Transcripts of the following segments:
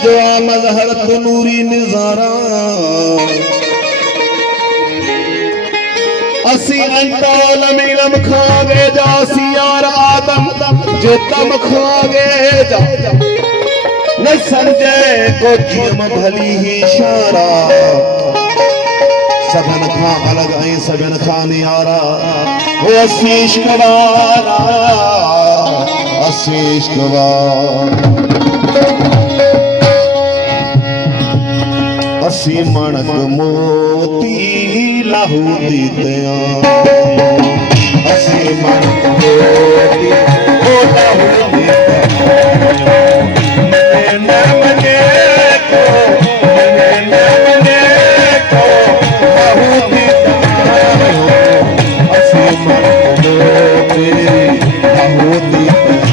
जो मजहर तो नूरी निजारा असी अंतोल मिलम खागे जा सियार आदम जो तम खागे जा न संजय को जियम भली ही इशारा सबन खा अलग आई सबन खा नियारा वो असीश कवारा असीश कवारा असी मणक मोती लाहू दीतिया असी मणक मोती लाहू दीतिया न मने को न मने को लाहू दीतिया असी मणक मोती लाहू दीतिया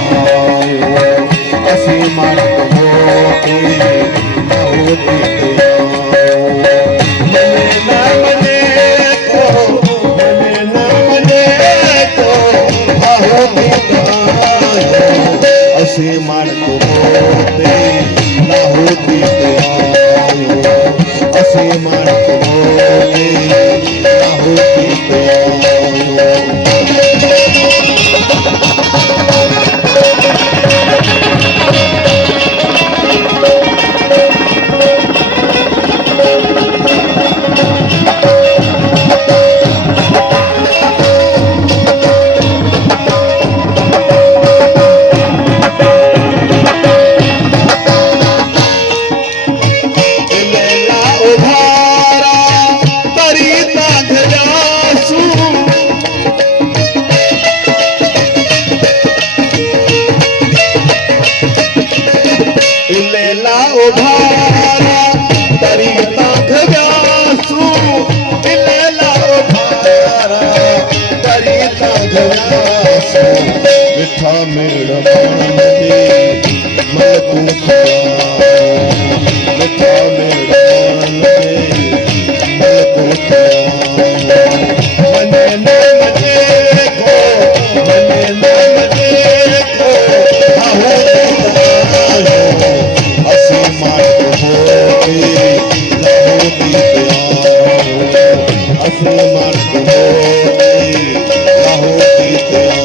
असी मणक मोती लाहू दीतिया असी मणक मोती लाहू दीतिया असी मणक मोती लाहू दीतिया मिठा मेड़ दे मन को मिठा मेड़ दे मन को मने न मने को मने न मने को हो असी मणक मोती लाहू दीतिया असी मणक मोती लाहू दीतिया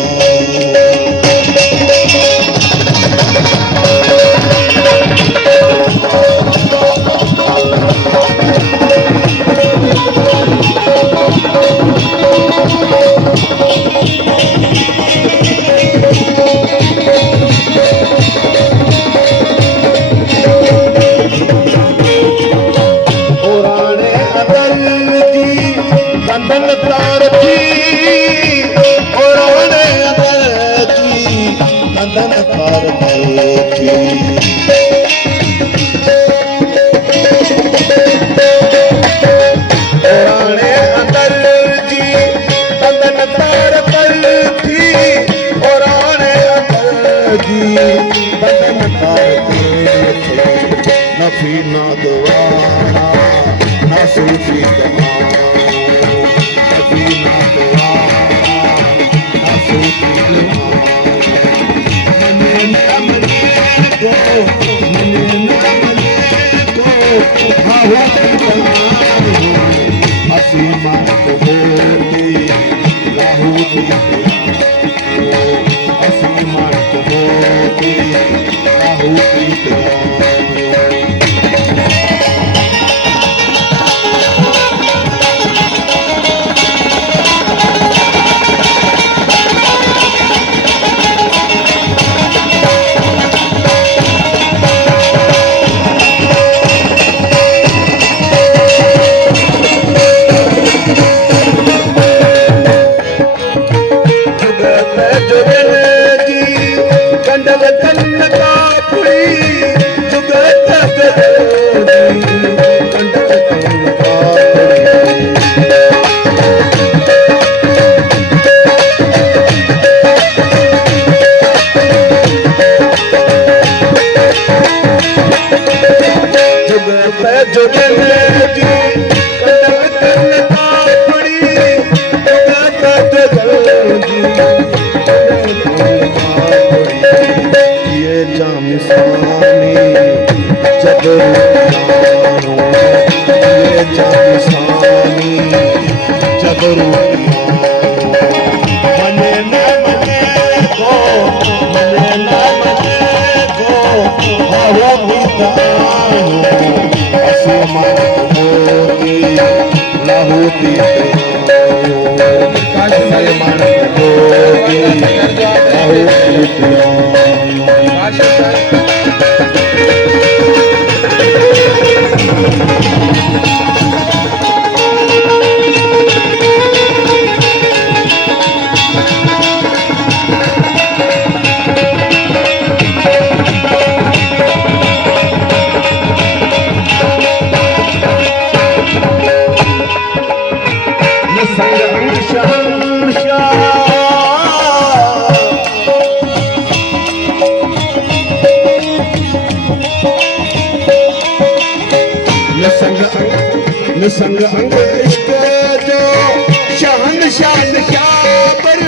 नफी ना दुआरा ना सूफी कमाना नफी ना दुआरा ना सूफी कमाना मने न मने को मने न मने को भावा कमाना असी मणक मोती लाहू दीतिया असी मणक मोती लाहू दीतिया जबरू ये जानिसानी जबरू मने न मने को मने न मने को हवा पितानो असे मन होती लाहोती असे मन होती लाहोती संग अंग इश्क जो शान शान शाबर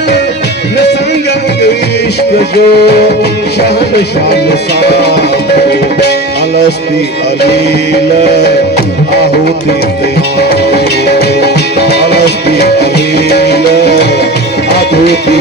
संग अंग इश्क जो शान शान शाबर अलस्ती अलील आहुति अलस्ती अलील आहुति